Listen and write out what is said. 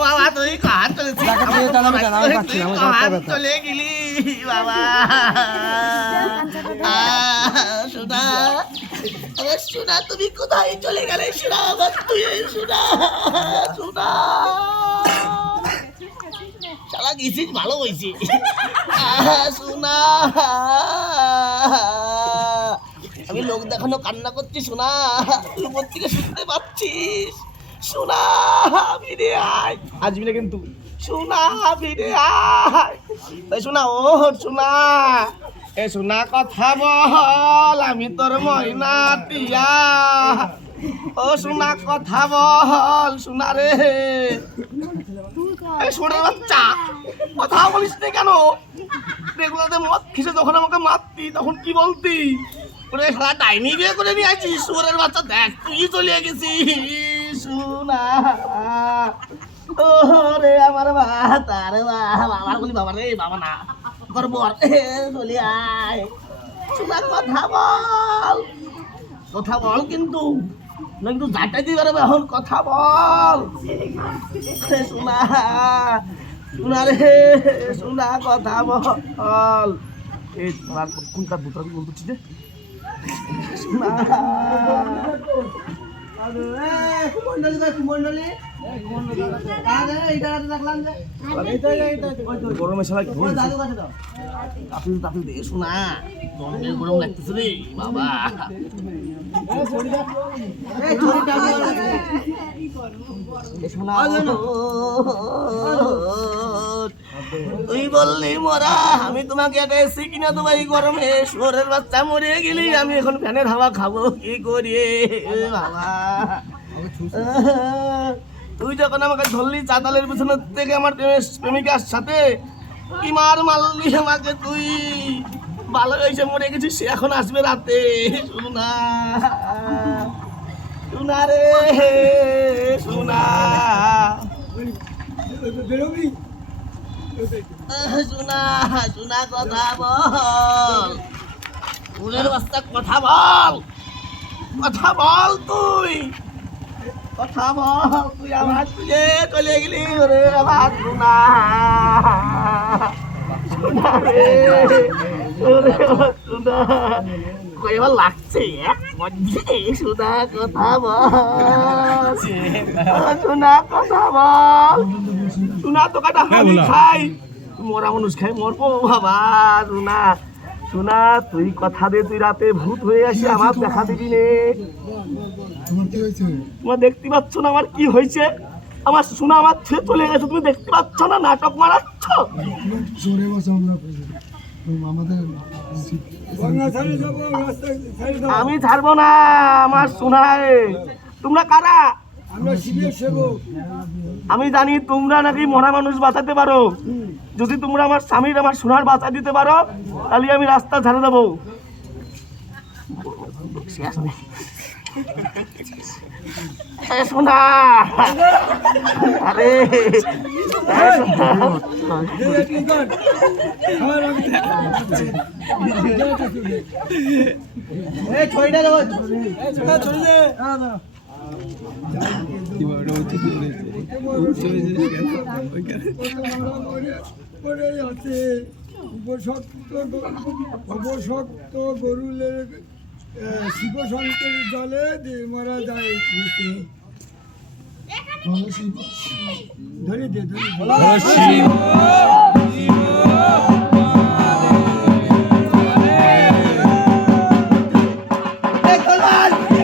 বাবা তুই কার চলে গেলি বাবা সোনা সোনা তুমি কোথায় চলে গেলে সোনা আমার তুই সোনা সোনা শালা গেছিস ভালো হয়েছে সোনা আমি লোক দেখানো কান্না করছি সোনা তুই উপর থেকে শুনতে পাচ্ছিস সোনা ফিরে আয় আসবি না কিন্তু সোনা ফিরে আয় সোনা ও সোনা এ সোনা কথা বল আমি তোর ময়না টিয়া ও সোনা কথা বল সোনা রে এই সোনার বাচ্চা কথা বলিস না কেন রেগুলাতে মদ খেসে যখন আমাকে মারতি তখন কি বলতি ওরে সারা ডাইনি বিয়ে করে নিয়ে আছিস সোনার বাচ্চা দেখ তুই চলে গেছিস সোনা ও রে আমার বাবা রে বাবার বলি বাবা রে বাবা না তোর বর চলে আয় সোনা কথা বল কিন্তু না কিন্তু যাটাই দিয়ে পারবে এখন কথা বল সোনা সোনা রে সোনা কথা বল এই তোমার কোনটা দুটো বলতেছি যে সোনা গরমে সবাই তাপিল দে শোনা গরম লাগতেছে রে বাবা তুই বললি মরা আমি তোমাকে একটা এসি কিনা দেবো এই গরমে শোরের বাচ্চা মরে গেলি আমি এখন ফ্যানের হাওয়া খাবো কি করি বাবা তুই যখন আমাকে ধরলি চাতালের পিছনে থেকে আমার প্রেমিকার সাথে কি মার মারলি আমাকে তুই ভালো হয়েছে মরে গেছিস সে এখন আসবে রাতে সোনা সোনা রে সোনা সোনা সোনা কথা বল ফুলের বাচ্চা কথা বল তুই কথা বল তুই আমার তুলে চলে গেলি রে আমার সোনা সোনা রে সোনা এবার লাগছে সোনা কথা বল সোনা কথা বল সোনা তো কাটা হামি খাই মরা মানুষ খাই মরবো বাবা সোনা সোনা তুই কথা দে তুই রাতে ভূত হয়ে আসি আমার দেখা দিবি রে তোমার দেখতে পাচ্ছ না আমার কি হয়েছে আমার সোনা আমার ছেড়ে চলে গেছে তুমি দেখতে পাচ্ছ না নাটক মারাচ্ছ আমি ছাড়বো না আমার সোনায় তোমরা কারা আমি জানি তোমরা নাকি মরা মানুষ বাঁচাতে পারো যদি তোমরা আমার স্বামীর আমার সোনার বাঁচা দিতে পারো তাহলে আমি রাস্তা ঝাড়ে দেবো সোনা আরে অবশক্ত গরুলের শিব শঙ্কর জলে মারা যায় ধরে দে